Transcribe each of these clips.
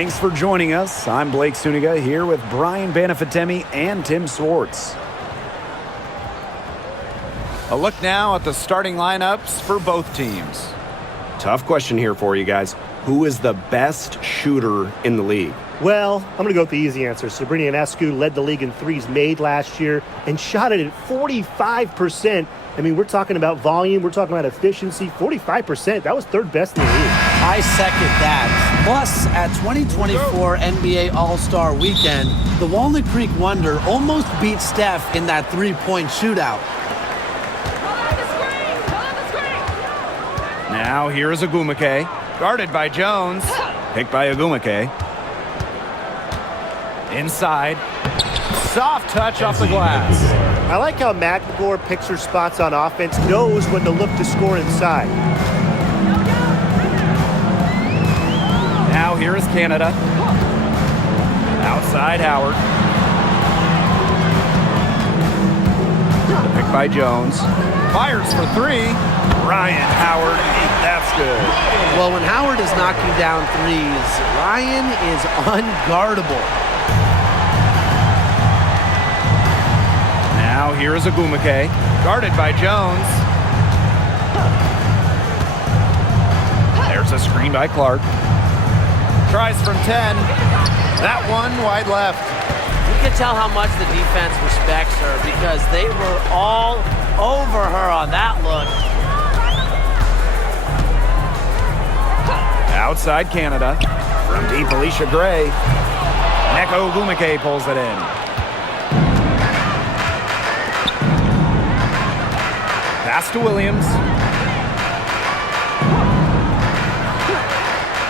Thanks for joining us. I'm Blake Suniga here with Brian Banafitemi and Tim Swartz. A look now at the starting lineups for both teams. Tough question here for you guys. Who is the best shooter in the league? Well, I'm going to go with the easy answer. Sabrina Ionescu led the league in threes made last year and shot it at 45%. I mean, we're talking about volume. We're talking about efficiency. 45%. That was third best in the league. I second that. Plus, at 2024 NBA All-Star Weekend, the Walnut Creek Wonder almost beat Steph in that three-point shootout. Now here is Ogwumike, guarded by Jones, picked by Ogwumike. Inside, soft touch off the glass. I like how McGregor picks her spots on offense, knows when to look to score inside. Now here is Canada. Outside Howard. Picked by Jones. Fires for three. Ryan Howard, that's good. Well, when Howard is knocking down threes, Ryan is unguardable. Now here is Ogwumike, guarded by Jones. There's a screen by Clark. Tries from 10. That one wide left. You can tell how much the defense respects her because they were all over her on that look. Outside Canada. From deep, Alicia Gray. Neko Ogwumike pulls it in. Pass to Williams.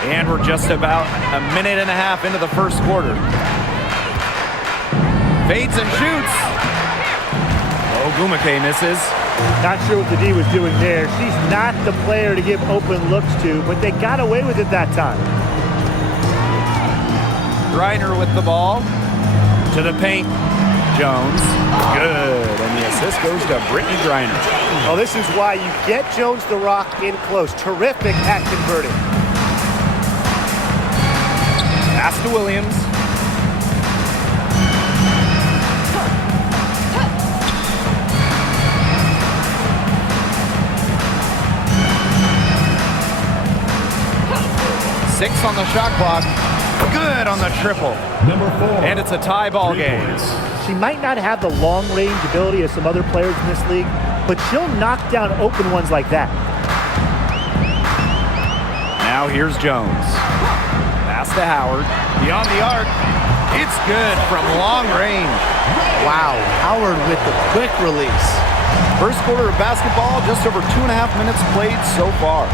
And we're just about a minute and a half into the first quarter. Fades and shoots. Ogwumike misses. Not sure what the D was doing there. She's not the player to give open looks to, but they got away with it that time. Griner with the ball. To the paint. Jones. Good. And the assist goes to Brittany Griner. Oh, this is why you get Jones the rock in close. Terrific at converting. Pass to Williams. Six on the shot clock. Good on the triple. Number 4. And it's a tie ball game. She might not have the long-range ability of some other players in this league, but she'll knock down open ones like that. Now here's Jones. Pass to Howard. Beyond the arc. It's good from long range. Wow, Howard with the quick release. First quarter of basketball, just over 2.5 minutes played so far.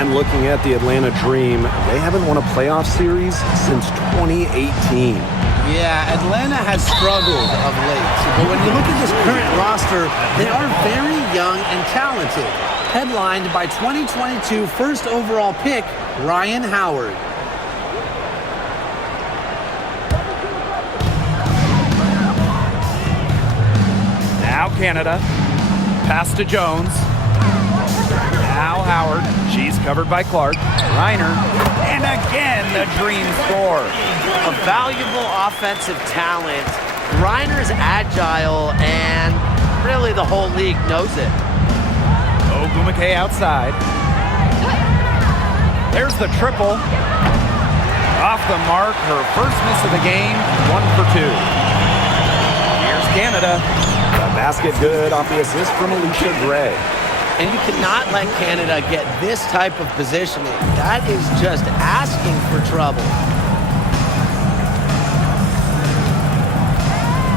And looking at the Atlanta Dream, they haven't won a playoff series since 2018. Yeah, Atlanta has struggled of late. But when you look at this current roster, they are very young and talented. Headlined by 2022 first overall pick, Ryan Howard. Now Canada. Pass to Jones. Now Howard. She's covered by Clark. Reiner. And again, the Dream score. A valuable offensive talent. Reiner's agile, and really the whole league knows it. Ogwumike outside. There's the triple. Off the mark, her first miss of the game, 1 for 2. Here's Canada. The basket good off the assist from Alicia Gray. And you cannot let Canada get this type of positioning. That is just asking for trouble.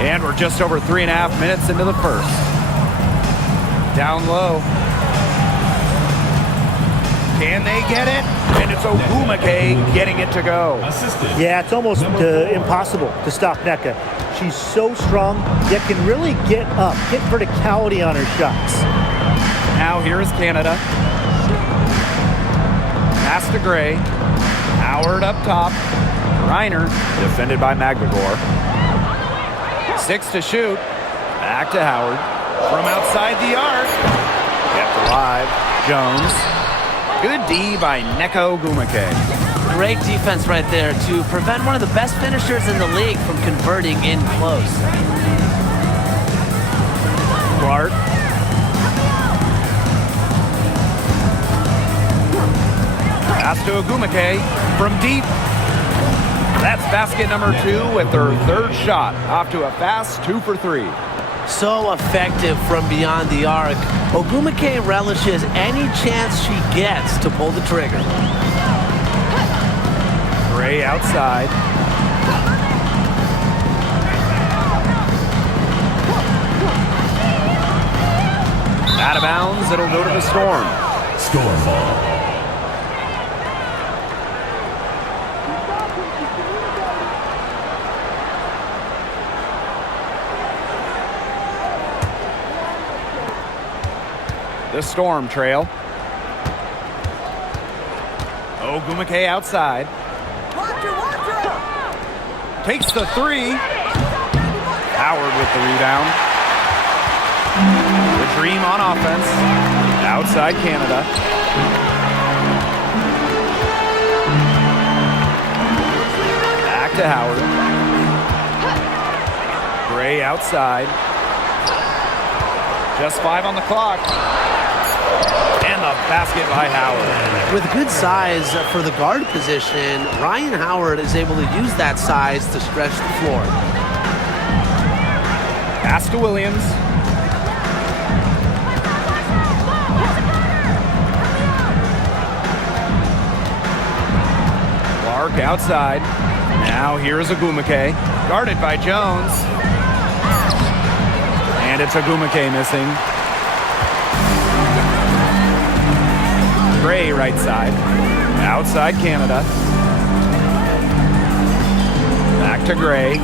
And we're just over 3.5 minutes into the first. Down low. Can they get it? And it's Ogwumike getting it to go. Yeah, it's almost impossible to stop Nneka. She's so strong, yet can really get up, get verticality on her shots. Now here is Canada. Pass to Gray. Howard up top. Reiner, defended by McGregor. 6 to shoot. Back to Howard. From outside the arc. Kept alive. Jones. Good D by Neko Ogwumike. Great defense right there to prevent one of the best finishers in the league from converting in close. Clark. Pass to Ogumake from deep. That's basket number 2 with her third shot. Off to a fast 2 for 3. So effective from beyond the arc. Ogumake relishes any chance she gets to pull the trigger. Gray outside. Out of bounds, it'll go to the Storm. Storm ball. The Storm trail. Ogumake outside. Takes the 3. Howard with the rebound. The Dream on offense. Outside Canada. Back to Howard. Gray outside. Just 5 on the clock. And the basket by Howard. With good size for the guard position, Ryan Howard is able to use that size to stretch the floor. Pass to Williams. Clark outside. Now here's Ogumake. Guarded by Jones. And it's Ogumake missing. Gray right side. Outside Canada. Back to Gray.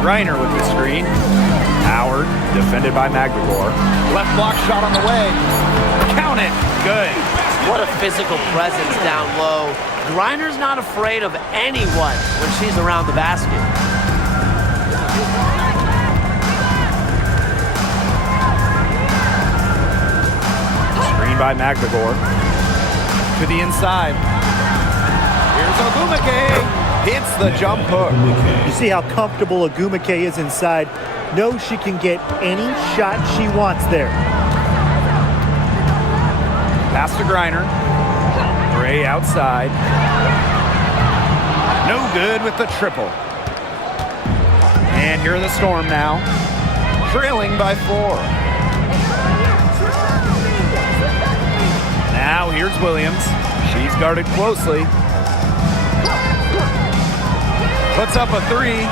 Reiner with the screen. Howard, defended by Magdagor. Left block shot on the way. Count it. Good. What a physical presence down low. Griner's not afraid of anyone when she's around the basket. By Magdagor to the inside. Here's Ogumake. Hits the jump hook. You see how comfortable Ogumake is inside. Knows she can get any shot she wants there. Pass to Griner. Gray outside. No good with the triple. And here are the Storm now. Trailing by 4. Now here's Williams. She's guarded closely. Puts up a 3.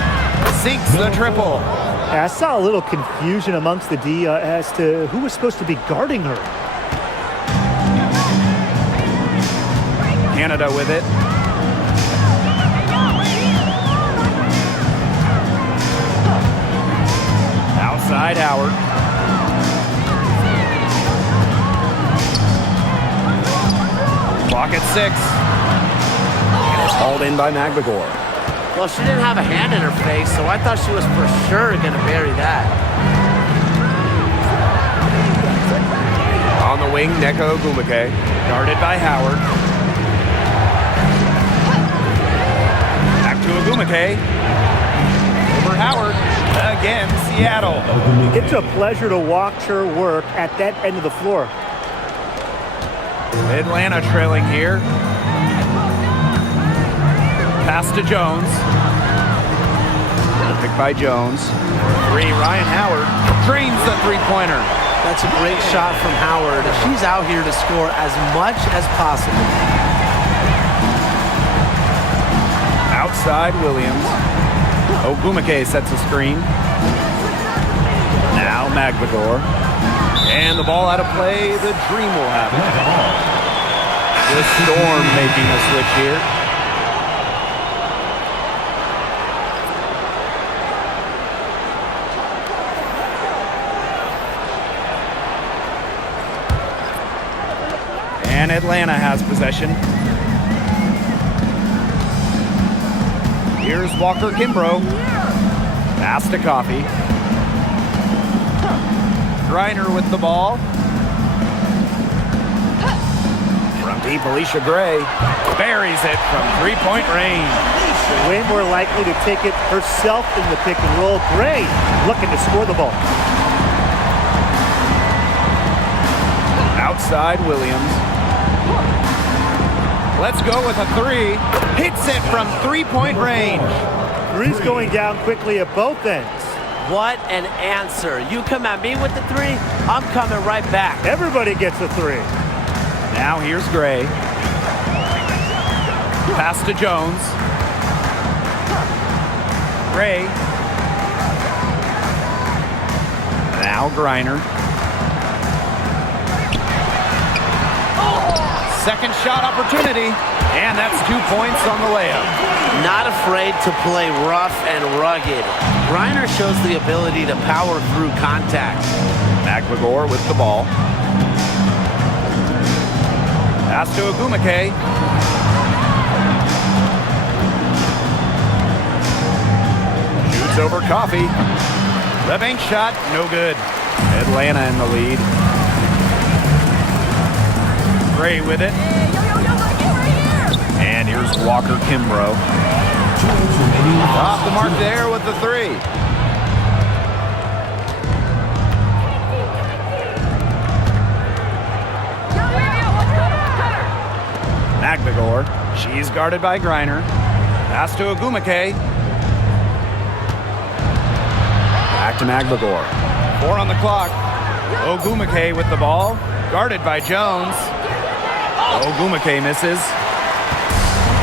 Sinks the triple. I saw a little confusion amongst the D as to who was supposed to be guarding her. Canada with it. Outside Howard. Clock at 6. And it's hauled in by Magdagor. Well, she didn't have a hand in her face, so I thought she was for sure going to bury that. On the wing, Neko Ogumake. Guarded by Howard. Back to Ogumake. Over Howard. Again, Seattle. It's a pleasure to watch her work at that end of the floor. Atlanta trailing here. Pass to Jones. Pick by Jones. 3, Ryan Howard drains the 3-pointer. That's a great shot from Howard. She's out here to score as much as possible. Outside Williams. Ogumake sets a screen. Now Magdagor. And the ball out of play. The Dream will have it. The Storm making a switch here. And Atlanta has possession. Here's Walker Kimbrough. Pass to Coffey. Griner with the ball. Deep Alicia Gray buries it from three-point range. Way more likely to take it herself in the pick and roll. Gray looking to score the ball. Outside Williams. Let's go with a three. Hits it from three-point range. Three's going down quickly at both ends. What an answer. You come at me with the three, I'm coming right back. Everybody gets a three. Now here's Gray. Pass to Jones. Gray. Now Griner. Second shot opportunity, and that's 2 points on the layup. Not afraid to play rough and rugged. Griner shows the ability to power through contact. McGregor with the ball. Pass to Agumake. Shoots over Coffee. The bank shot, no good. Atlanta in the lead. Gray with it. And here's Walker Kimbrough. Off the mark there with the three. McGregor. She's guarded by Griner. Pass to Agumake. Back to McGregor. 4 on the clock. Ogumake with the ball. Guarded by Jones. Ogumake misses.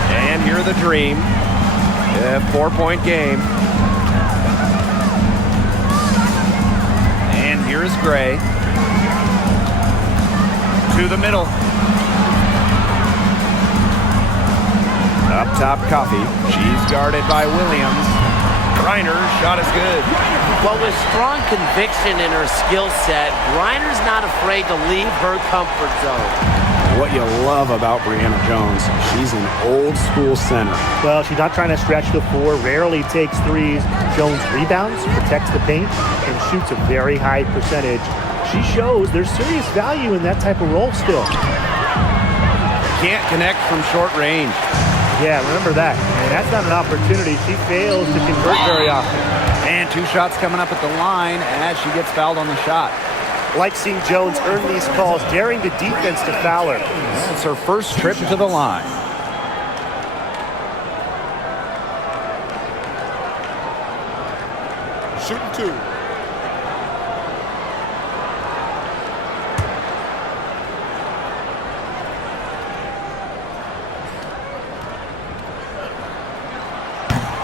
And here the Dream. A 4-point game. And here's Gray. To the middle. Up top, Coffee. She's guarded by Williams. Griner's shot is good. But with strong conviction in her skill set, Griner's not afraid to leave her comfort zone. What you love about Brianna Jones, she's an old school center. Well, she's not trying to stretch the floor, rarely takes threes. Jones rebounds, protects the paint, and shoots a very high percentage. She shows there's serious value in that type of role still. Can't connect from short range. Yeah, remember that. And that's not an opportunity. She fails to convert very often. And 2 shots coming up at the line as she gets fouled on the shot. Like seeing Jones earn these calls, daring the defense to foul her. It's her first trip to the line. Shooting 2.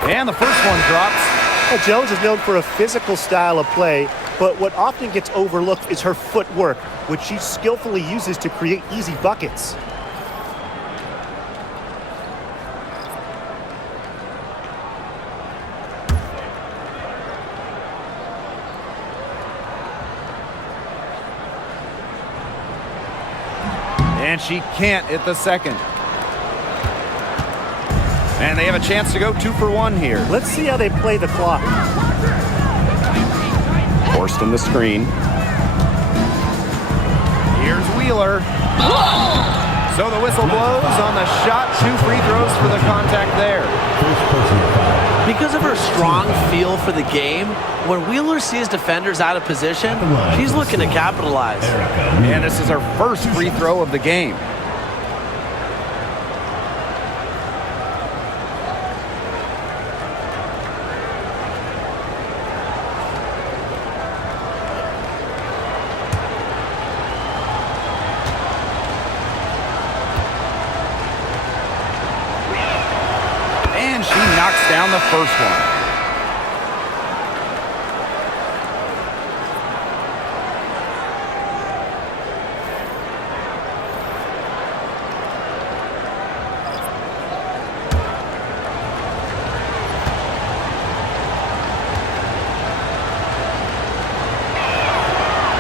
And the first one drops. Well, Jones is known for a physical style of play, but what often gets overlooked is her footwork, which she skillfully uses to create easy buckets. And she can't hit the second. And they have a chance to go 2 for 1 here. Let's see how they play the clock. Forced in the screen. Here's Wheeler. So the whistle blows on the shot. 2 free throws for the contact there. Because of her strong feel for the game, when Wheeler sees defenders out of position, she's looking to capitalize. And this is her first free throw of the game. And she knocks down the first one.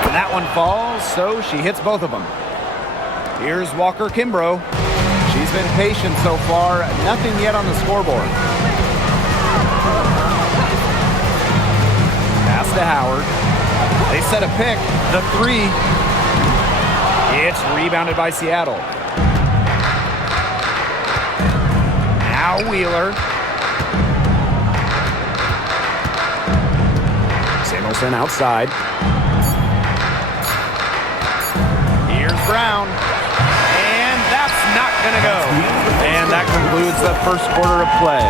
And that one falls, so she hits both of them. Here's Walker Kimbrough. She's been patient so far. Nothing yet on the scoreboard. Pass to Howard. They set a pick. The 3. It's rebounded by Seattle. Now Wheeler. Samuelson outside. Here's Brown. And that's not going to go. And that concludes the first quarter of play.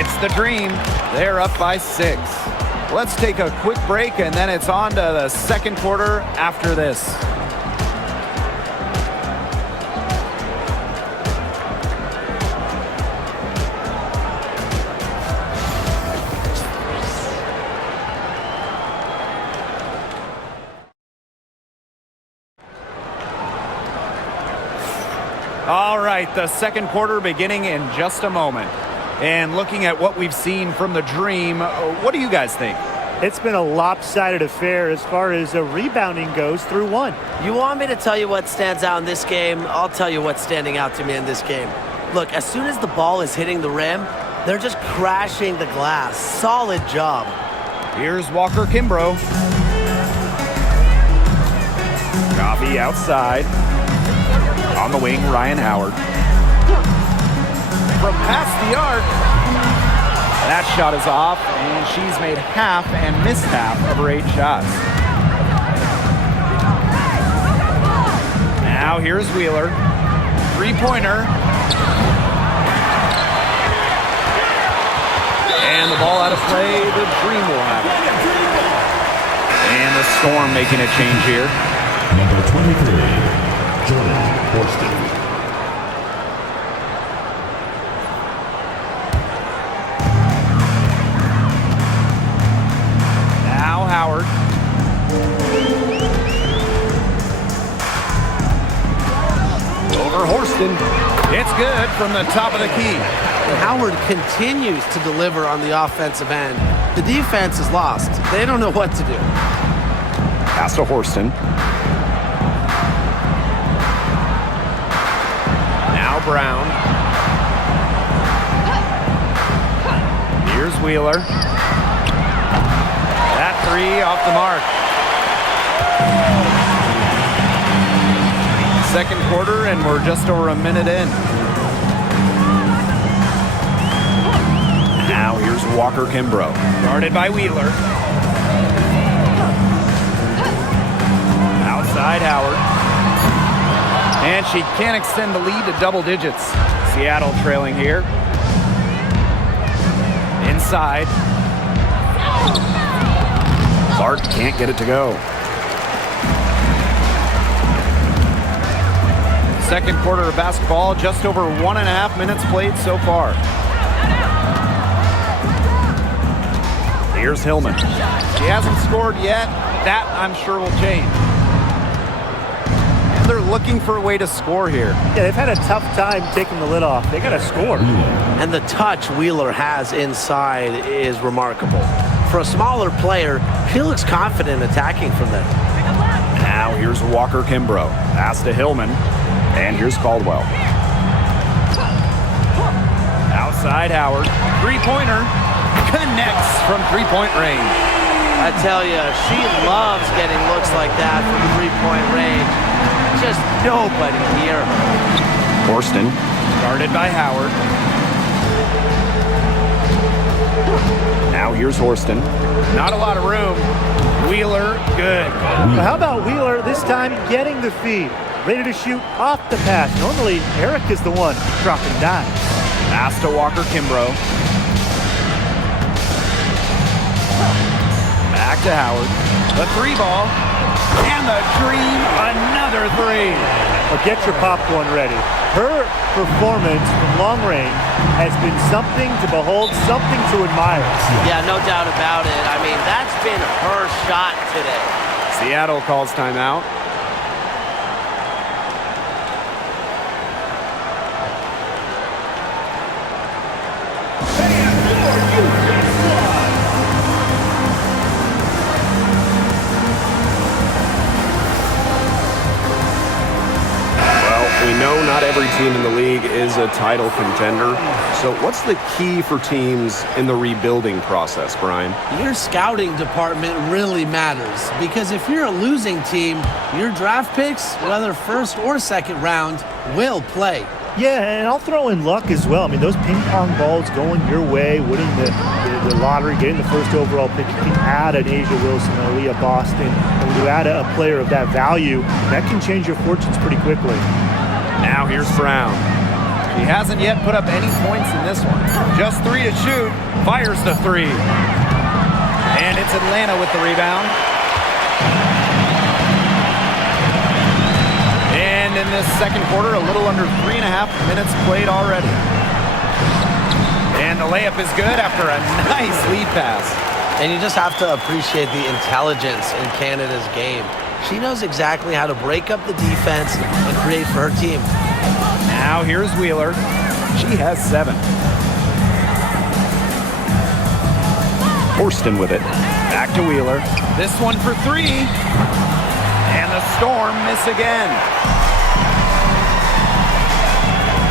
It's the Dream. They're up by 6. Let's take a quick break, and then it's on to the second quarter after this. All right, the second quarter beginning in just a moment. And looking at what we've seen from the Dream, what do you guys think? It's been a lopsided affair as far as rebounding goes through one. You want me to tell you what stands out in this game? I'll tell you what's standing out to me in this game. Look, as soon as the ball is hitting the rim, they're just crashing the glass. Solid job. Here's Walker Kimbrough. Coffee outside. On the wing, Ryan Howard. From past the arc. That shot is off, and she's made half and missed half of her 8 shots. Now here's Wheeler. 3-pointer. And the ball out of play. The Dream will have it. And the Storm making a change here. Number 23, Jordan Horston. Now Howard. Over Horston. It's good from the top of the key. And Howard continues to deliver on the offensive end. The defense is lost. They don't know what to do. Pass to Horston. Now Brown. Here's Wheeler. That 3 off the mark. Second quarter, and we're just over a minute in. Now here's Walker Kimbrough. Guarded by Wheeler. Outside Howard. And she can't extend the lead to double digits. Seattle trailing here. Inside. Clark can't get it to go. Second quarter of basketball, just over 1.5 minutes played so far. Here's Hillman. She hasn't scored yet. That, I'm sure, will change. They're looking for a way to score here. Yeah, they've had a tough time taking the lid off. They got to score. And the touch Wheeler has inside is remarkable. For a smaller player, he looks confident attacking from there. Now here's Walker Kimbrough. Pass to Hillman. And here's Caldwell. Outside Howard. 3-pointer. Connects from 3-point range. I tell you, she loves getting looks like that from 3-point range. Just nobody near her. Horston. Guarded by Howard. Now here's Horston. Not a lot of room. Wheeler, good. Well, how about Wheeler this time getting the feed? Ready to shoot off the pass. Normally, Eric is the one dropping dimes. Pass to Walker Kimbrough. Back to Howard. The 3-ball. And the Dream, another 3. Well, get your popcorn ready. Her performance from long range has been something to behold, something to admire. Yeah, no doubt about it. I mean, that's been her shot today. Seattle calls timeout. We know not every team in the league is a title contender. So what's the key for teams in the rebuilding process, Brian? Your scouting department really matters because if you're a losing team, your draft picks, whether first or second round, will play. Yeah, and I'll throw in luck as well. I mean, those ping pong balls going your way, winning the lottery, getting the first overall pick. You can add an Asia Wilson, Aaliyah Boston, and when you add a player of that value, that can change your fortunes pretty quickly. Now here's Brown. He hasn't yet put up any points in this one. Just 3 to shoot. Fires the 3. And it's Atlanta with the rebound. And in this second quarter, a little under 3.5 minutes played already. And the layup is good after a nice lead pass. And you just have to appreciate the intelligence in Canada's game. She knows exactly how to break up the defense and create for her team. Now here's Wheeler. She has 7. Horston with it. Back to Wheeler. This one for 3. And the Storm miss again.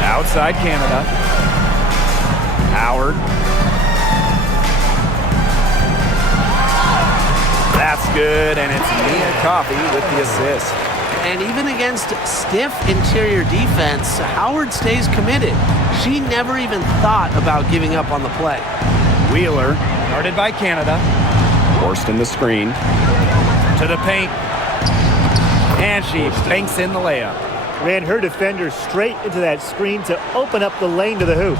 Outside Canada. Howard. That's good, and it's Mia Coffey with the assist. And even against stiff interior defense, Howard stays committed. She never even thought about giving up on the play. Wheeler, guarded by Canada. Horston the screen. To the paint. And she banks in the layup. Ran her defender straight into that screen to open up the lane to the hoop.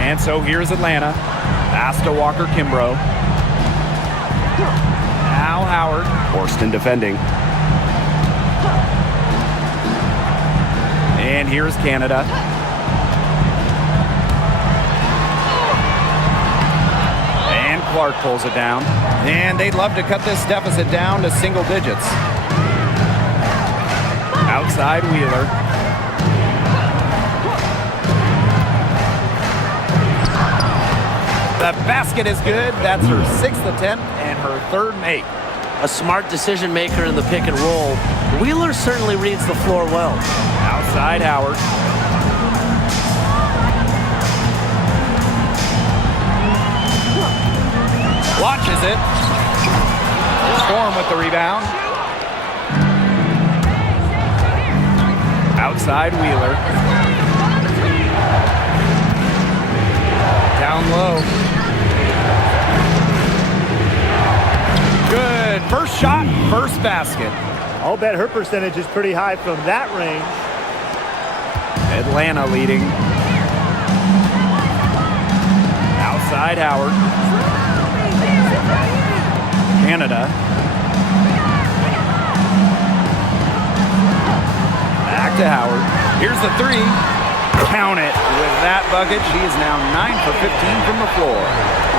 And so here's Atlanta. Pass to Walker Kimbrough. Now Howard. Horston defending. And here's Canada. And Clark pulls it down. And they'd love to cut this deficit down to single digits. Outside Wheeler. The basket is good. That's her 6th attempt and her 3rd make. A smart decision maker in the pick and roll. Wheeler certainly reads the floor well. Outside Howard. Watches it. Storm with the rebound. Outside Wheeler. Down low. Good. First shot, first basket. I'll bet her percentage is pretty high from that range. Atlanta leading. Outside Howard. Canada. Back to Howard. Here's the 3. Count it. With that bucket, she is now 9 for 15 from the floor.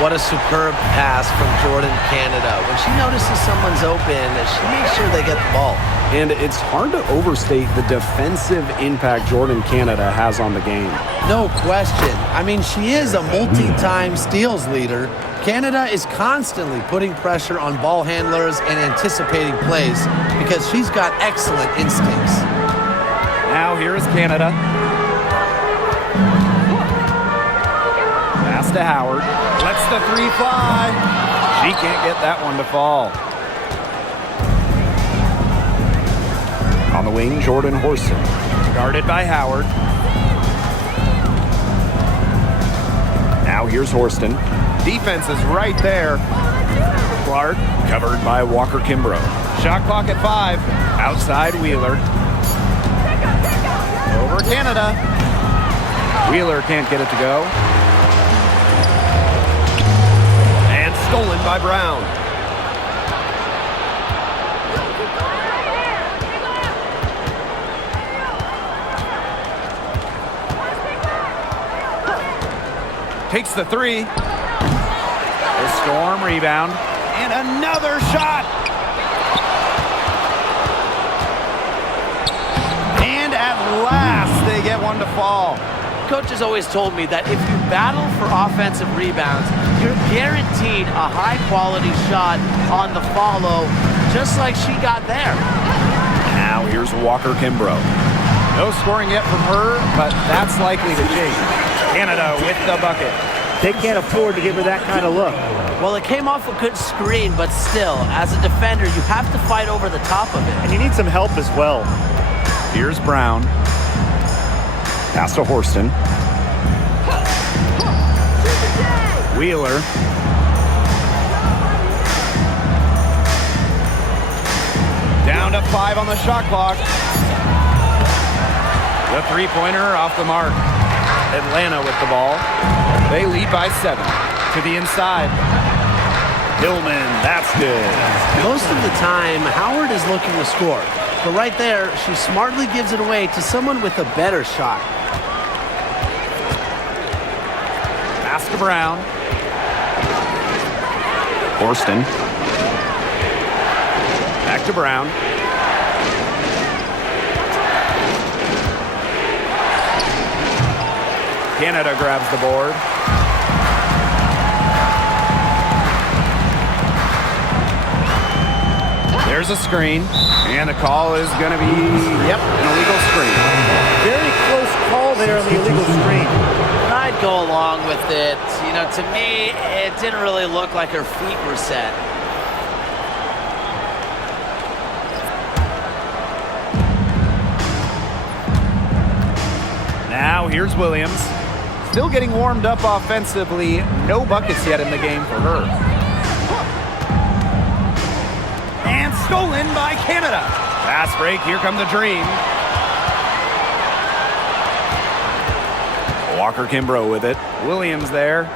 What a superb pass from Jordan Canada. When she notices someone's open, she makes sure they get the ball. And it's hard to overstate the defensive impact Jordan Canada has on the game. No question. I mean, she is a multi-time steals leader. Canada is constantly putting pressure on ball handlers and anticipating plays because she's got excellent instincts. Now here's Canada. Pass to Howard. Lets the 3 fly. She can't get that one to fall. On the wing, Jordan Horston. Guarded by Howard. Now here's Horston. Defense is right there. Clark Covered by Walker Kimbrough. Shot clock at 5. Outside Wheeler. Over Canada. Wheeler can't get it to go. And stolen by Brown. Takes the 3. The Storm rebound. And another shot. And at last, they get one to fall. Coach has always told me that if you battle for offensive rebounds, you're guaranteed a high-quality shot on the follow, just like she got there. Now here's Walker Kimbrough. No scoring yet from her, but that's likely to change. Canada with the bucket. They can't afford to give her that kind of look. Well, it came off a good screen, but still, as a defender, you have to fight over the top of it. And you need some help as well. Here's Brown. Pass to Horston. Wheeler. Down to 5 on the shot clock. The three-pointer off the mark. Atlanta with the ball. They lead by 7. To the inside. Hillman, that's good. Most of the time, Howard is looking to score. But right there, she smartly gives it away to someone with a better shot. Pass to Brown. Horston. Back to Brown. Canada grabs the board. There's a screen, and the call is going to be, an illegal screen. Very close call there on the illegal screen. I'd go along with it. You know, to me, it didn't really look like her feet were set. Now here's Williams. Still getting warmed up offensively. No buckets yet in the game for her. And stolen by Canada. Fast break. Here come the Dream. Walker Kimbrough with it. Williams there.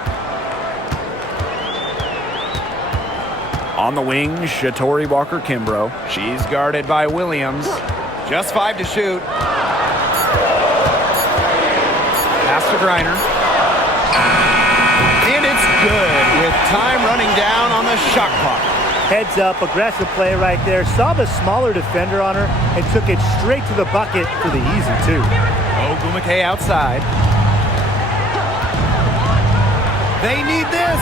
On the wing, Shatori Walker Kimbrough. She's guarded by Williams. Just 5 to shoot. Pass to Griner. And it's good with time running down on the shot clock. Heads up, aggressive play right there. Saw the smaller defender on her and took it straight to the bucket for the easy 2. Ogumake outside. They need this.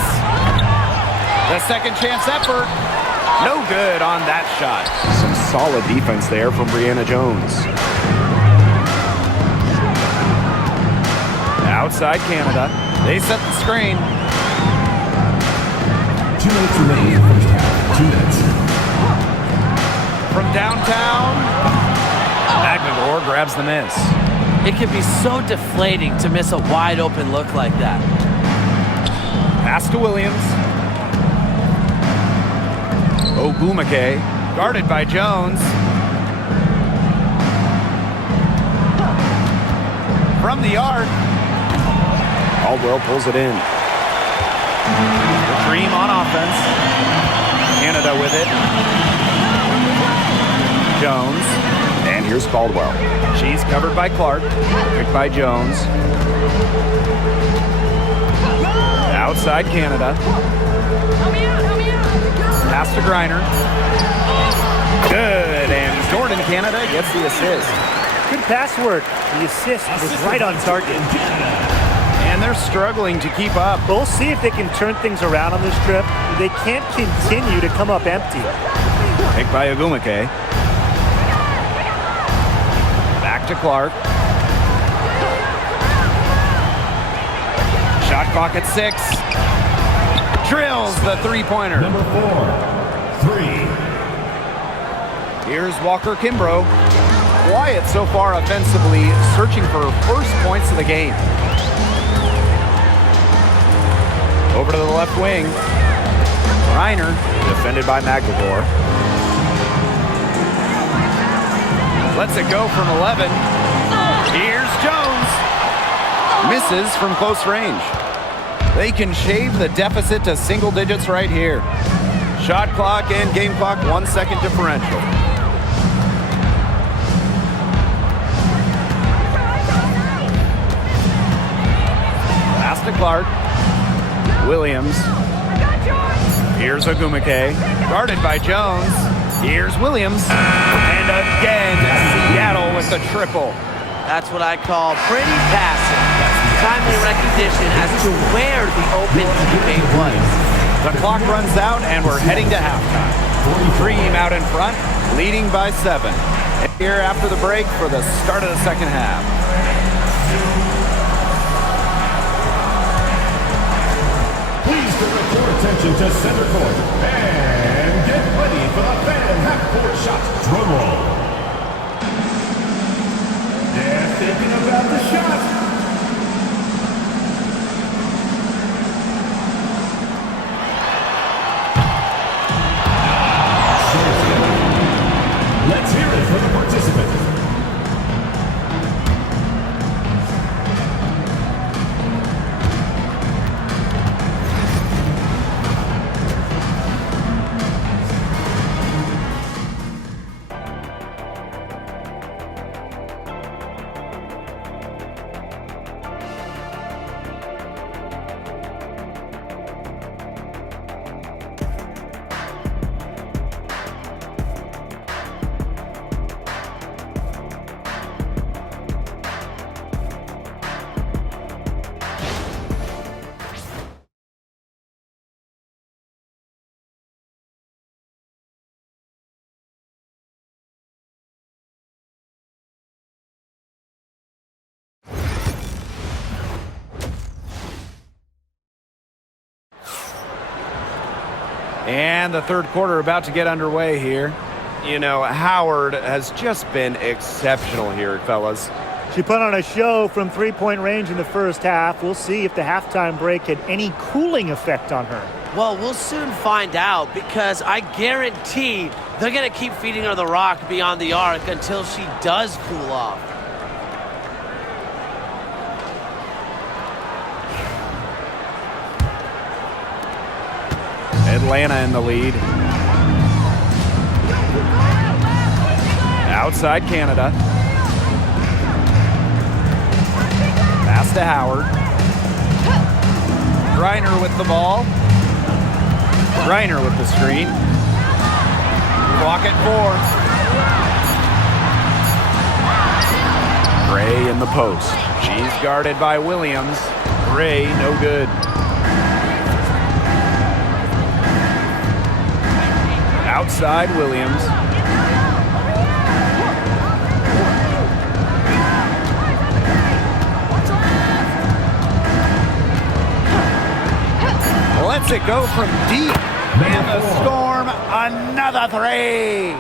The second chance effort. No good on that shot. Some solid defense there from Brianna Jones. Outside Canada. They set the screen. 2 minutes remaining in the first half. 2 minutes. From downtown, McNamara grabs the miss. It can be so deflating to miss a wide open look like that. Pass to Williams. Ogumake, guarded by Jones. From the arc. Caldwell pulls it in. The Dream on offense. Canada with it. Jones. And here's Caldwell. She's covered by Clark. Picked by Jones. Outside Canada. Pass to Griner. Good. And Jordan Canada gets the assist. Good pass work. The assist was right on target. And they're struggling to keep up. We'll see if they can turn things around on this trip. They can't continue to come up empty. Picked by Ogumake. Back to Clark. Shot clock at 6. Drills the three-pointer. Number 4, 3. Here's Walker Kimbrough. Quiet so far offensively, searching for first points of the game. Over to the left wing. Reiner, defended by McNamara. Lets it go from 11. Here's Jones. Misses from close range. They can shave the deficit to single digits right here. Shot clock and game clock 1 second differential. Pass to Clark. Williams. Here's Ogumake. Guarded by Jones. Here's Williams. And again, Seattle with the triple. That's what I call pretty passing. Timely recognition as to where the open teammate was. The clock runs out and we're heading to halftime. Dream out in front, leading by 7. Here after the break for the start of the second half. Please direct your attention to center court and get ready for the fan half-court shots. Drum roll. They're thinking about the shots. And the third quarter about to get underway here. You know, Howard has just been exceptional here, fellas. She put on a show from three-point range in the first half. We'll see if the halftime break had any cooling effect on her. Well, we'll soon find out because I guarantee they're going to keep feeding her the rock beyond the arc until she does cool off. Atlanta in the lead. Outside Canada. Pass to Howard. Griner with the ball. Griner with the screen. Clock at 4. Gray in the post. She's guarded by Williams. Gray, no good. Outside Williams. Lets it go from deep. And the Storm, another three.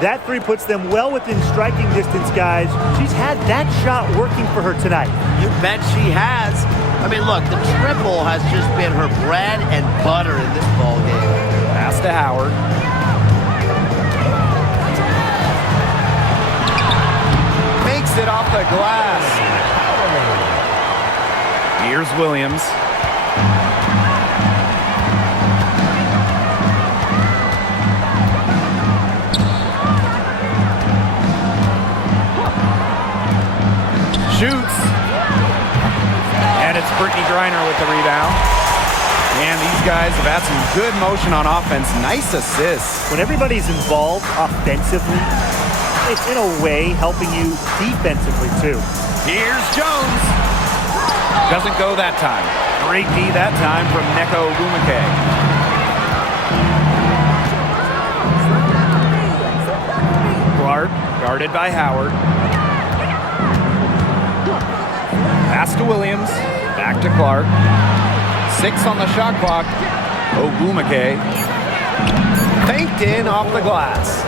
That three puts them well within striking distance, guys. She's had that shot working for her tonight. You bet she has. I mean, look, the triple has just been her bread and butter in this ball game. Pass to Howard. Makes it off the glass. Here's Williams. Shoots. And it's Brittany Griner with the rebound. And these guys have had some good motion on offense. Nice assists. When everybody's involved offensively, it's in a way helping you defensively too. Here's Jones. Doesn't go that time. Great D that time from Neko Ogumake. Clark, guarded by Howard. Pass to Williams. Back to Clark. 6 on the shot clock. Ogumake. Banked in off the glass.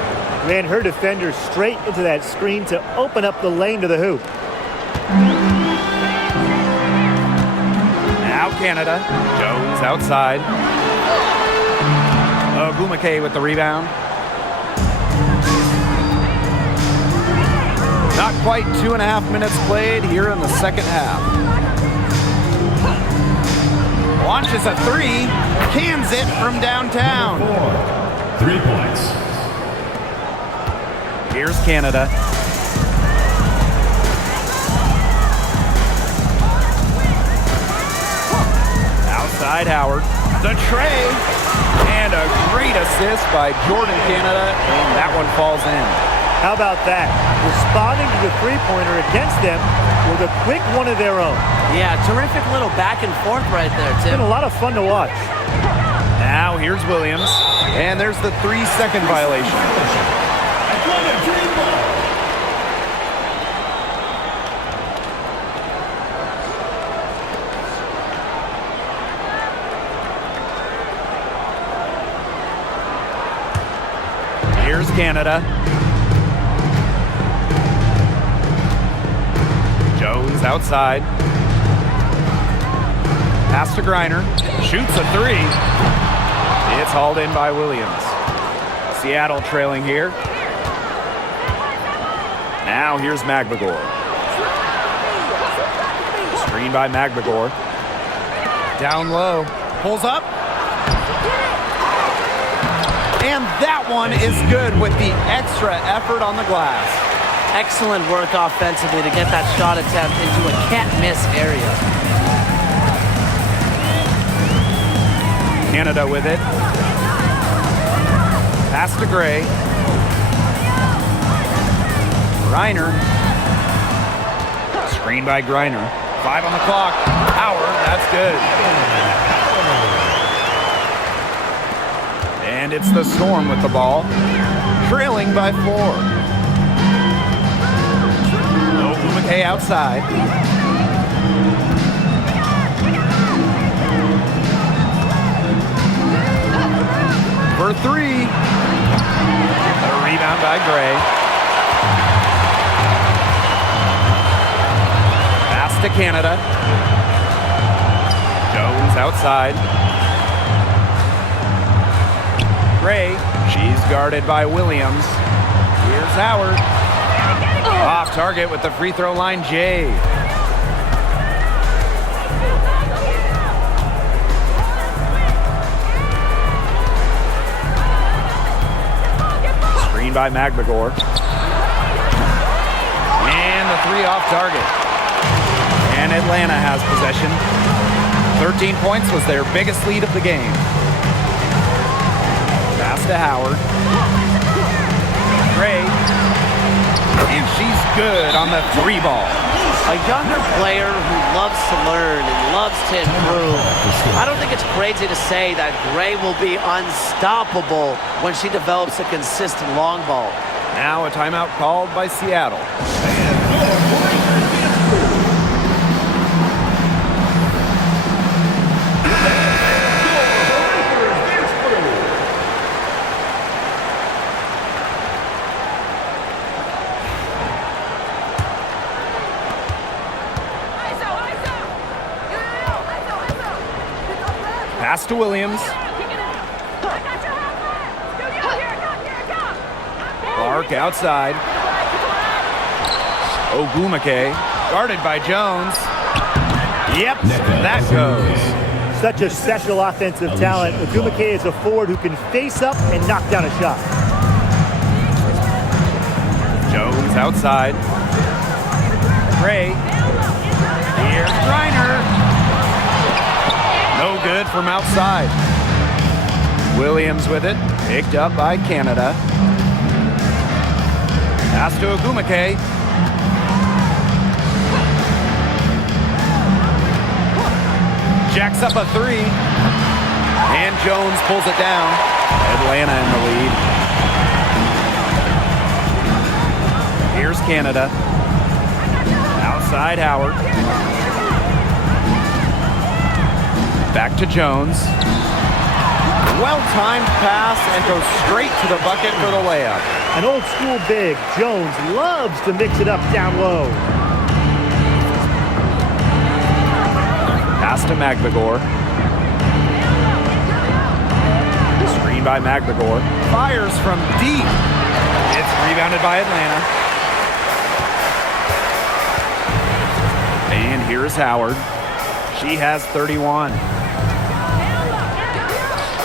Ran her defender straight into that screen to open up the lane to the hoop. Now Canada. Jones outside. Ogumake with the rebound. Not quite 2.5 minutes played here in the second half. Launches a three. Cans it from downtown. 3 points. Here's Canada. Outside Howard. The tray. And a great assist by Jordan Canada. And that one falls in. How about that? Responding to the three-pointer against them with a quick one of their own. Yeah, terrific little back and forth right there, It's Tim. been a lot of fun to watch. Now here's Williams. And there's the 3-second violation. Here's Canada. Jones outside. Pass to Griner. Shoots a three. It's hauled in by Williams. Seattle trailing here. Now here's Magbagor. Screen by Magbagor. Down low. Pulls up. And that one is good with the extra effort on the glass. Excellent work offensively to get that shot attempt into a can't-miss area. Canada with it. Pass to Gray. Griner. Screen by Griner. 5 on the clock. Howard, that's good. And it's the Storm with the ball. Trailing by 4. Ogumake outside. for three. A rebound by Gray. Pass to Canada. Jones outside. Gray, she's guarded by Williams. Here's Howard. Off target with the free throw line, Jay. Screen by Magbagor. And the three off target. And Atlanta has possession. 13 points was their biggest lead of the game. Pass to Howard. Gray. And she's good on the three ball. A younger player who loves to learn and loves to improve. I don't think it's crazy to say that Gray will be unstoppable when she develops a consistent long ball. Now a timeout called by Seattle. Pass to Williams. Clark outside. Ogumake, guarded by Jones. Yep, that goes. Such a special offensive talent. Ogumake is a forward who can face up and knock down a shot. Jones outside. Gray. Here's Griner. No good from outside. Williams with it. Picked up by Canada. Pass to Ogumake. Jacks up a three. And Jones pulls it down. Atlanta in the lead. Here's Canada. Outside Howard. Back to Jones. Well-timed pass and goes straight to the bucket for the layup. An old school big. Jones loves to mix it up down low. Pass to Magbagor. Screen by Magbagor. Fires from deep. It's rebounded by Atlanta. And here's Howard. She has 31.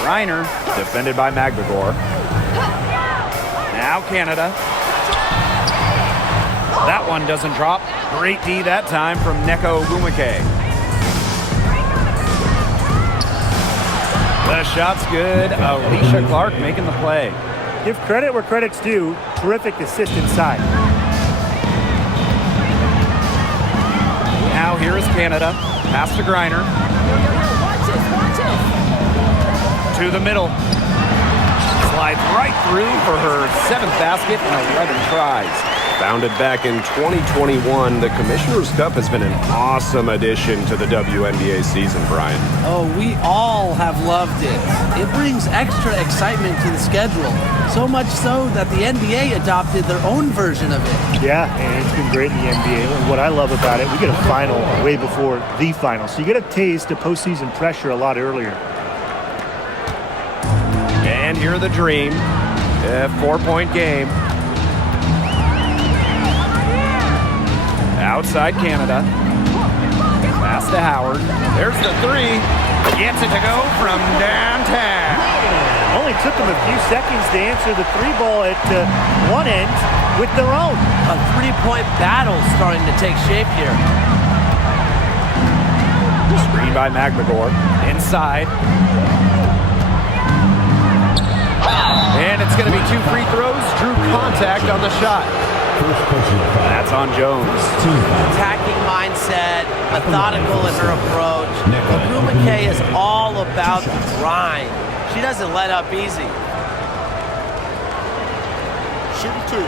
Reiner, defended by Magbagor. Now Canada. That one doesn't drop. Great D that time from Neko Ogumake. The shot's good. Alicia Clark making the play. Give credit where credit's due. Terrific assist inside. Now here is Canada. Pass to Griner. To the middle. Slides right through for her 7th basket in 11 tries. Founded back in 2021, the Commissioner's Cup has been an awesome addition to the WNBA season, Brian. Oh, we all have loved it. It brings extra excitement to the schedule, so much so that the NBA adopted their own version of it. Yeah, and it's been great in the NBA. And what I love about it, we get a final way before the final. So you get a taste of postseason pressure a lot earlier. And here the Dream. A 4-point game. Outside Canada. Pass to Howard. There's the three. Gets it to go from downtown. Only took them a few seconds to answer the three ball at one end with their own. A three-point battle starting to take shape here. Screen by Magbagor. Inside. And it's going to be 2 free throws. Drew contact on the shot. That's on Jones. Attacking mindset, methodical in her approach. Ogumake is all about the grind. She doesn't let up easy. Shoot 2.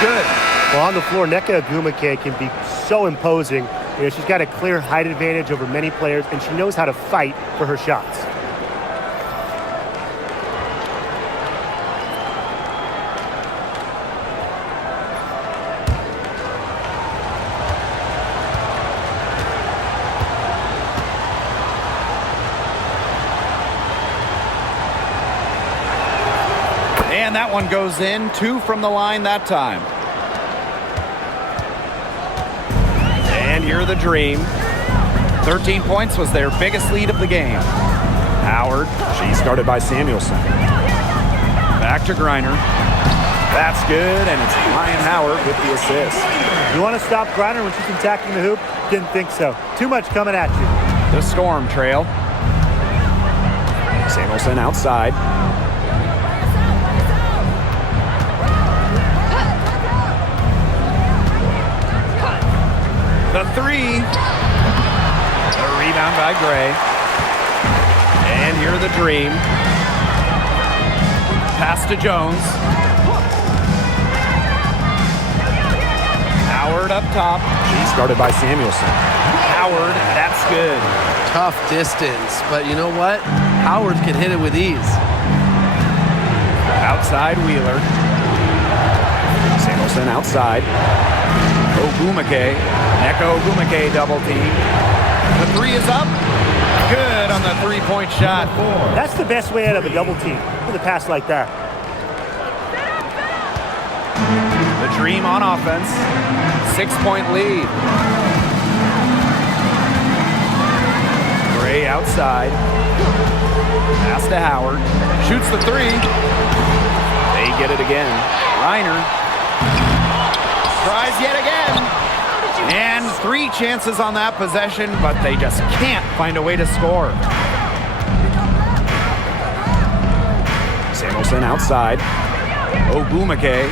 good. Well, on the floor, Nneka Ogwumike can be so imposing. You know, she's got a clear height advantage over many players, and she knows how to fight for her shots. And that one goes in. 2 from the line that time. And here the Dream. 13 points was their biggest lead of the game. Howard. She started by Samuelson. Back to Griner. That's good, and it's Ryan Howard with the assist. You want to stop Griner when she's attacking the hoop? Didn't think so. Too much coming at you. The Storm trail. Samuelson outside. The 3. The rebound by Gray. And here the Dream. Pass to Jones. Howard up top. She started by Samuelson. Howard, that's good. Tough distance, but you know what? Howard can hit it with ease. Outside Wheeler. Samuelson outside. Ogwumike. Nneka Ogwumike double team. The 3 is up. Good on the 3-point shot. That's the best way out of a double team with a pass like that. The Dream on offense. 6-point lead. Gray outside. Pass to Howard. Shoots the 3. They get it again. Reiner tries yet again. And 3 chances on that possession, but they just can't find a way to score. Samuelson outside. Ogwumike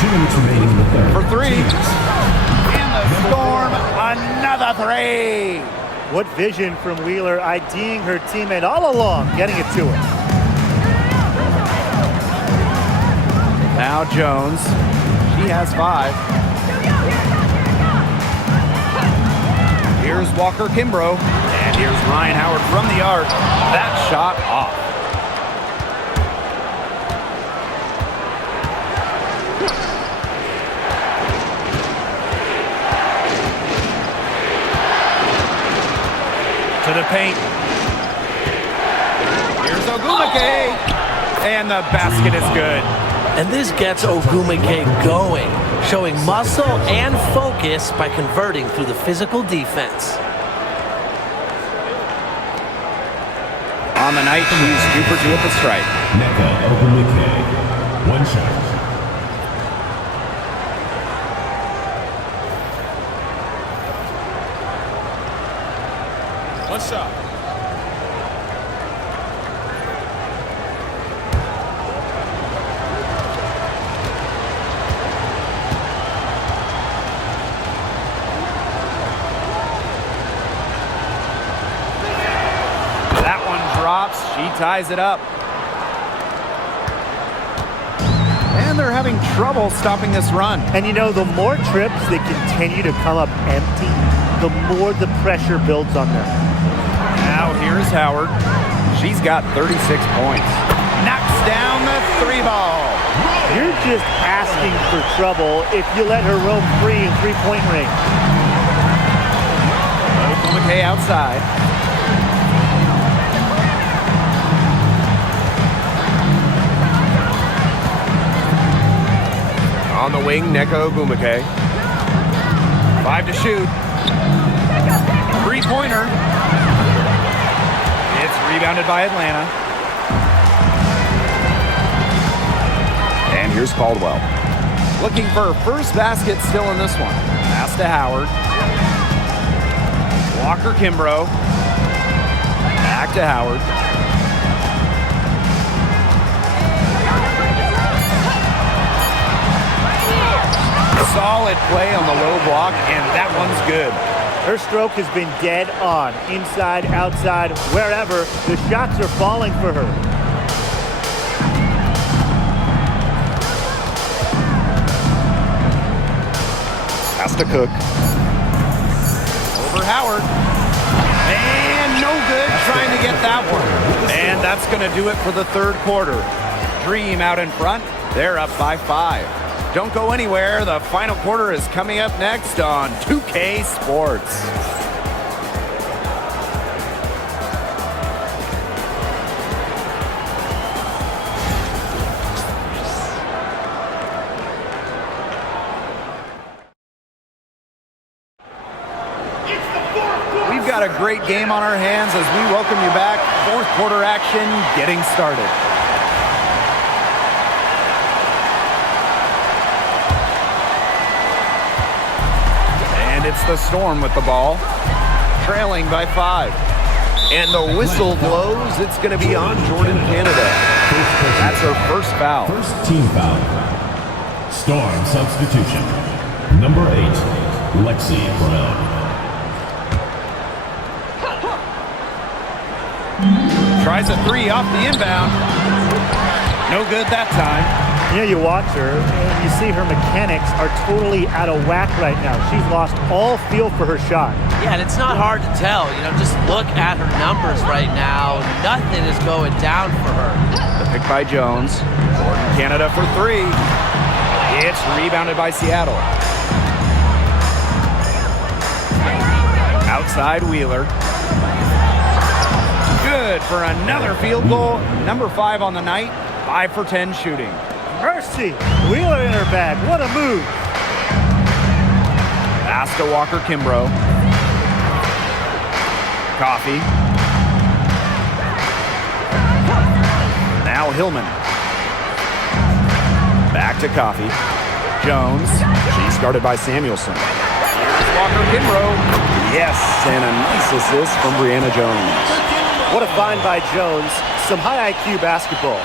2 minutes remaining in the third. for 3. And the Storm, another 3. What vision from Wheeler, IDing her teammate all along, getting it to her. Now Jones. He has 5. Here's Walker Kimbrough. And here's Ryan Howard from the arc. That shot off. To the paint. Here's Ogwumike. And the basket is good. And this gets Ogwumike going, showing muscle and focus by converting through the physical defense. On the night, she's 2 for 2 at the stripe. Nneka Ogwumike. 1 shot. One shot. That one drops. She ties it up. And they're having trouble stopping this run. And you know, the more trips they continue to come up empty, the more the pressure builds on them. Now here's Howard. She's got 36 points. Knocks down the 3 ball. You're just asking for trouble if you let her roam free in 3-point range. Ogwumike outside. On the wing, Nneka Ogwumike. 5 to shoot. 3-pointer. It's rebounded by Atlanta. And here's Caldwell. Looking for her first basket still in this one. Pass to Howard. Walker Kimbrough. Back to Howard. Solid play on the low block, and that one's good. Her stroke has been dead on. Inside, outside, wherever. The shots are falling for her. to Cook. Over Howard. And no good trying to get that one. And that's going to do it for the third quarter. Dream out in front. They're up by 5. Don't go anywhere. The final quarter is coming up next on 2K Sports. We've got a great game on our hands as we welcome you back. Fourth quarter action getting started. And it's the Storm with the ball, trailing by 5. And the whistle blows. It's going to be on Jordan Canada. That's her first foul. First team foul. Storm substitution. Number 8, Lexi Brown. Tries a 3 off the inbound. No good that time. You know, you watch her, and you see her mechanics are totally out of whack right now. She's lost all feel for her shot. Yeah, and it's not hard to tell. You know, just look at her numbers right now. Nothing is going down for her. The pick by Jones. Jordan Canada for 3. It's rebounded by Seattle. Outside Wheeler. Good for another field goal. Number 5 on the night. 5 for 10 shooting. Mercy! Wheeler in her bag. What a move. Pass to Walker Kimbrough. Coffee. Now Hillman. Back to Coffee. Jones. She's guarded by Samuelson. Here's Walker Kimbrough. Yes, and a nice assist from Brianna Jones. What a find by Jones. Some high IQ basketball.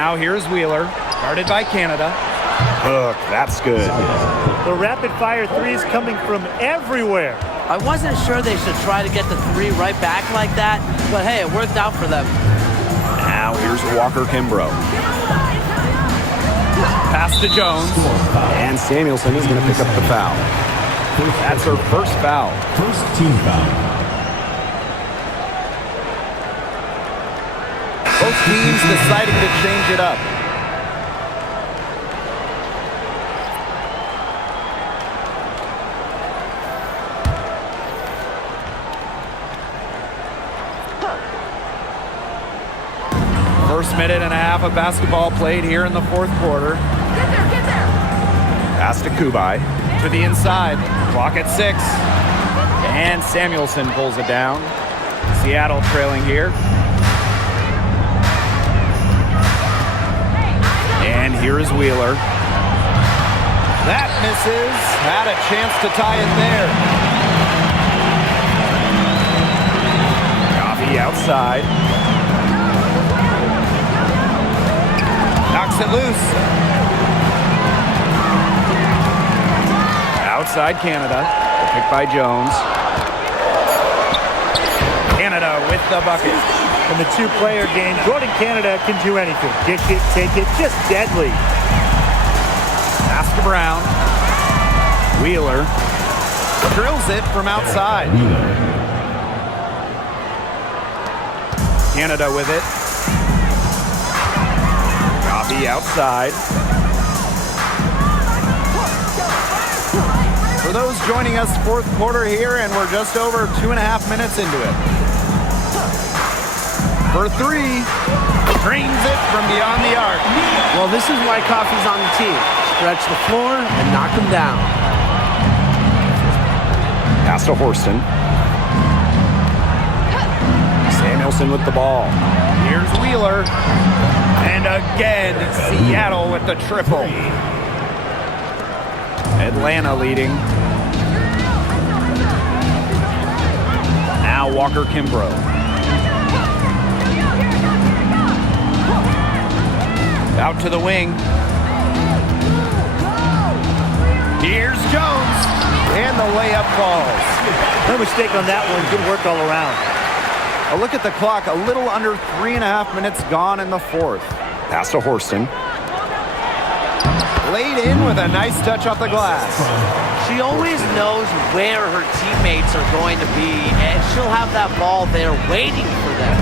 Now here's Wheeler, guarded by Canada. Hook, that's good. The rapid-fire threes coming from everywhere. I wasn't sure they should try to get the 3 right back like that, but hey, it worked out for them. Now here's Walker Kimbrough. Pass to Jones. And Samuelson is going to pick up the foul. That's her first foul. First team foul. Both teams deciding to change it up. First minute and a half of basketball played here in the fourth quarter. Get there. Pass to Kubai. To the inside. Clock at 6. And Samuelson pulls it down. Seattle trailing here. And here is Wheeler. That misses. Had a chance to tie it there. Coffee outside. Knocks it loose. Outside Canada. Picked by Jones. Canada with the bucket. In the two-player game, Jordan Canada can do anything. Dish it, take it, just deadly. Pass to Brown. Wheeler drills it from outside. Canada with it. Coffee outside. For those joining us, fourth quarter here, and we're just over 2.5 minutes into it. For 3, drains it from beyond the arc. Well, this is why Coffee's on the team. Stretch the floor and knock them down. Pass to Horston. Samuelson with the ball. Here's Wheeler. And again, Seattle with the triple. Atlanta leading. Now Walker Kimbrough. Out to the wing. Here's Jones. And the layup falls. No mistake on that one. Good work all around. A look at the clock. A little under 3.5 minutes gone in the fourth. Pass to Horston. Laid in with a nice touch off the glass. She always knows where her teammates are going to be, and she'll have that ball there waiting for them.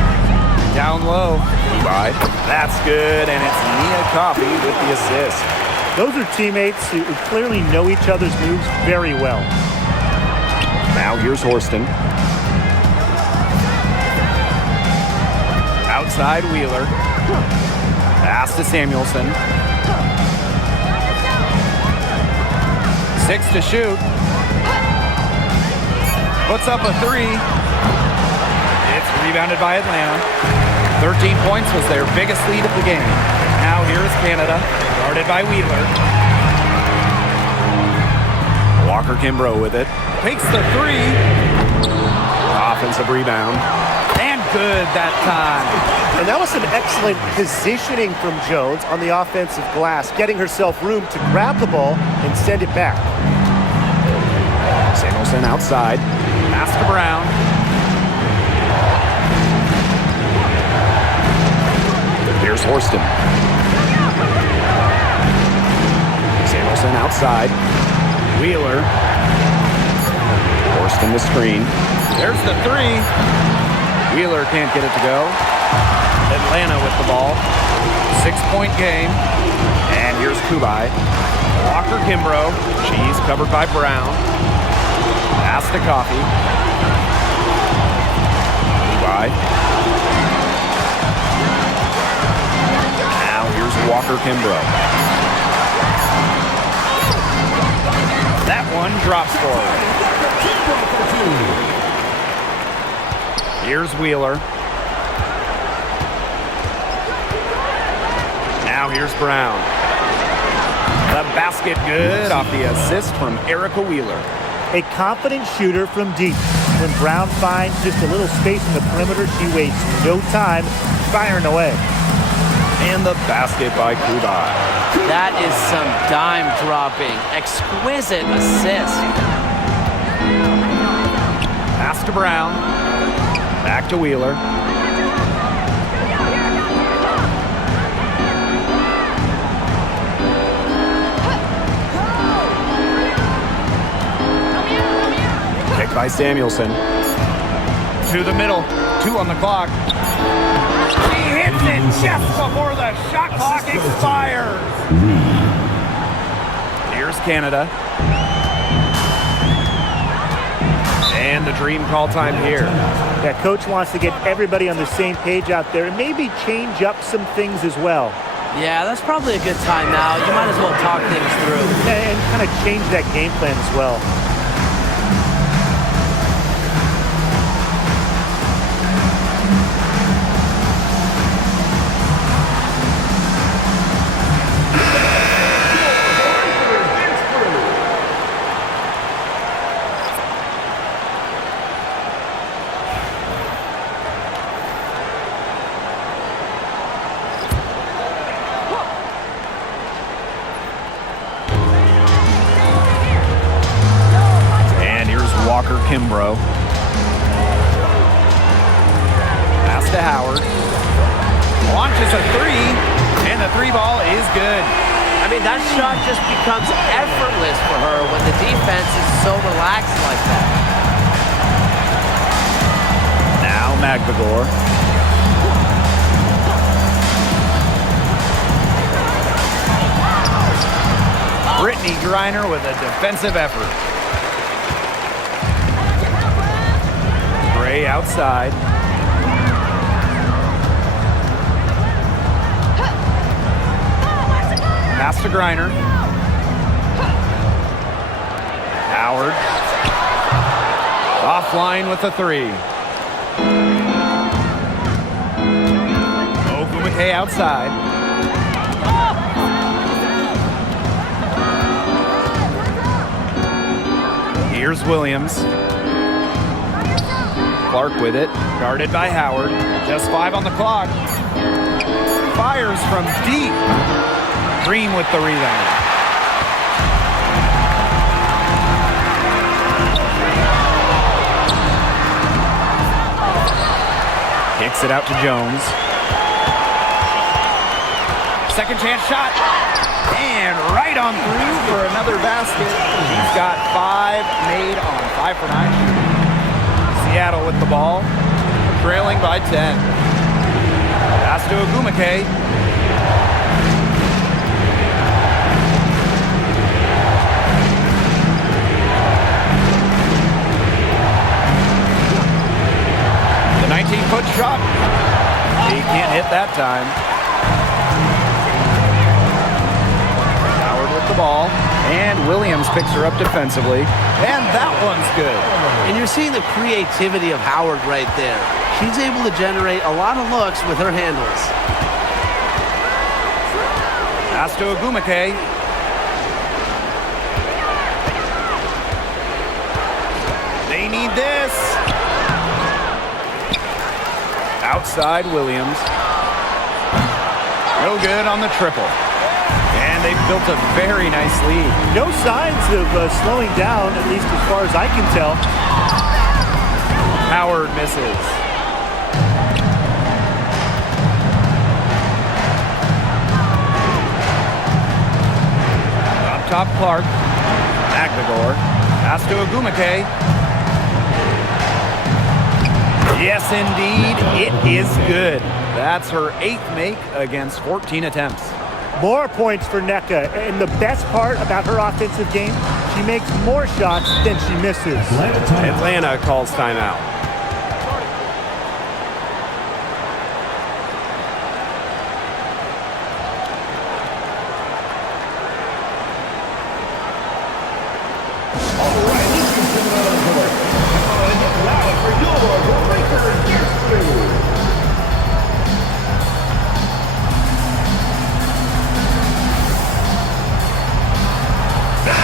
Down low. Goodbye. That's good, and it's Nia Coffey with the assist. Those are teammates who clearly know each other's moves very well. Now here's Horston. Outside Wheeler. Pass to Samuelson. 6 to shoot. Puts up a 3. It's rebounded by Atlanta. 13 points was their biggest lead of the game. Now here's Canada, guarded by Wheeler. Walker Kimbrough with it. Takes the 3. Offensive rebound. And good that time. And that was some excellent positioning from Jones on the offensive glass, getting herself room to grab the ball and send it back. Samuelson outside. Pass to Brown. Here's Horston. Samuelson outside. Wheeler. Horston the screen. There's the 3. Wheeler can't get it to go. Atlanta with the ball. 6-point game. And here's Kubai. Walker Kimbrough. She's covered by Brown. Pass to Coffey. Kubai. Now here's Walker Kimbrough. That one drops forward. Here's Wheeler. Now here's Brown. The basket good off the assist from Erica Wheeler. A confident shooter from deep. When Brown finds just a little space in the perimeter, she wastes no time firing away. And the basket by Kubai. That is some dime dropping. Exquisite assist. Pass to Brown. Back to Wheeler. Picked by Samuelson. To the middle. 2 on the clock. He hits it just before the shot clock expires. Here's Canada. And the dream call time here. Yeah, coach wants to get everybody on the same page out there and maybe change up some things as well. Yeah, that's probably a good time now. You might as well talk things through. And kind of change that game plan as well. Walker Kimbrough. Pass to Howard. Launches a 3, and the 3 ball is good. I mean, that shot just becomes effortless for her when the defense is so relaxed like that. Now Magvagor. Brittany Griner with a defensive effort. Gray outside. Pass to Griner. Howard. Offline with the 3. Ogumake outside. Here's Williams. Clark with it. Guarded by Howard. Just 5 on the clock. Fires from deep. Green with the rebound. Kicks it out to Jones. Second chance shot. And And right on through for another basket. He's got 5 made on 5 for 9 shooting. Seattle with the ball, trailing by 10. Pass to Agumake. The 19-foot shot. He can't hit that time. Howard with the ball. And Williams picks her up defensively. And that one's good. And you're seeing the creativity of Howard right there. She's able to generate a lot of looks with her handles. Pass to Agumake. They need this. Outside Williams. No good on the triple. And they've built a very nice lead. No signs of slowing down, at least as far as I can tell. Howard misses. Up top Clark. Magdagor. Pass to Agumake. Yes, indeed. It is good. That's her 8th make against 14 attempts. More points for Nneka, and the best part about her offensive game, she makes more shots than she misses. Atlanta calls timeout.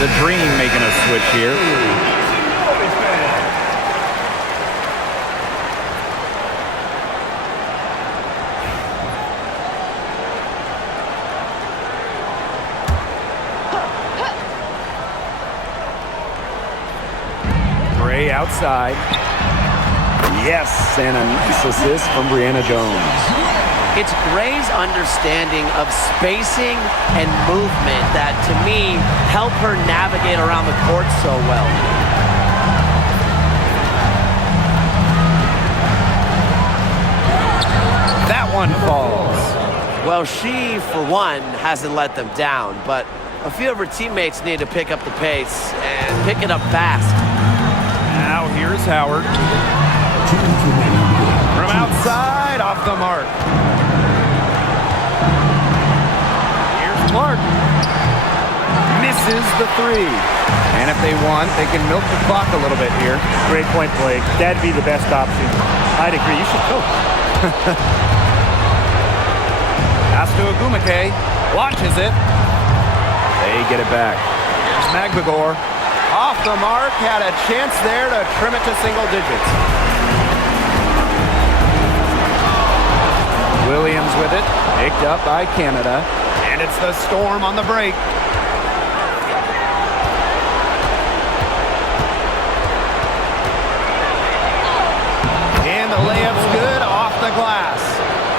The Dream making a switch here. Gray outside. Yes, and a nice assist from Brianna Jones. It's Gray's understanding of spacing and movement that, to me, help her navigate around the court so well. That one falls. Well, she, for one, hasn't let them down, but a few of her teammates need to pick up the pace and pick it up fast. Now here's Howard. From outside, off the mark. Clark misses the 3. And if they want, they can milk the clock a little bit here. Great point, Blake. That'd be the best option. I'd agree. You should coach. Pass to Agumake. Launches it. They get it back. Here's Magdagor. Off the mark. Had a chance there to trim it to single digits. Williams with it. Picked up by Canada. And it's the Storm on the break. And the layup's good off the glass.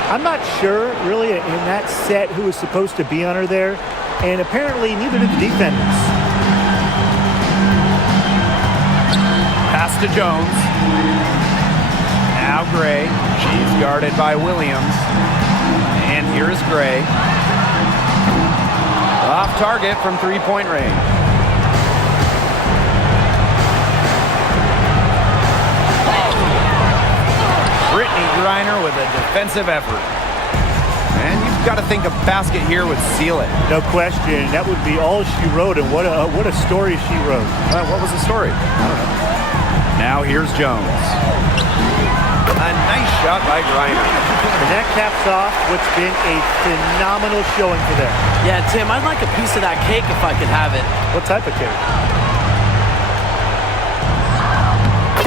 I'm not sure, really, in that set who was supposed to be on her there. And apparently, neither did the defenders. Pass to Jones. Now Gray. She's guarded by Williams. And here's Gray. Off target from 3-point range. Brittany Griner with a defensive effort. And you've got to think a basket here would seal it. No question. That would be all she wrote, and what a story she wrote. What was the story? I don't know. Now here's Jones. A nice shot by Griner. And that caps off what's been a phenomenal showing for them. Yeah, Tim, I'd like a piece of that cake if I could have it. What type of cake?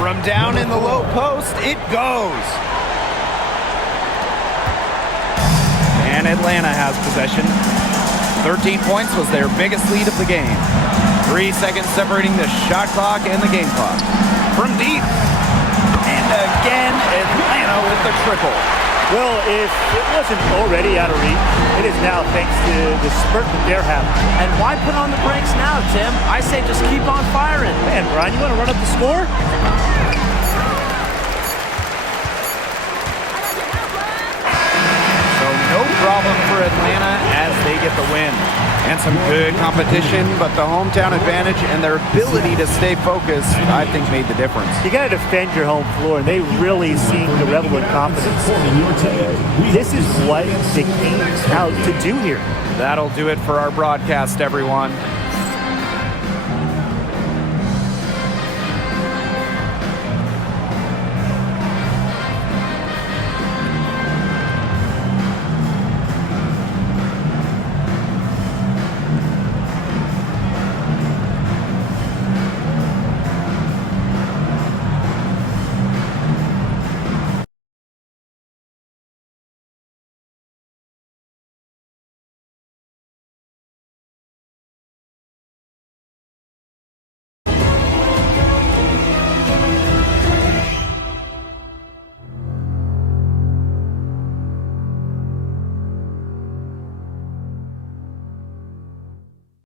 From down in the low post, it goes. And Atlanta has possession. 13 points was their biggest lead of the game. 3 seconds separating the shot clock and the game clock. From deep. And again, Atlanta with the triple. Well, if it wasn't already out of reach, it is now thanks to the spurt that they're having. And why put on the brakes now, Tim? I say just keep on firing. Man, Brian, you want to run up the score? No problem for Atlanta as they get the win. And some good competition, but the hometown advantage and their ability to stay focused, I think, made the difference. You got to defend your home floor, and they really seem to revel in confidence. This is what they came out to do here. That'll do it for our broadcast, everyone.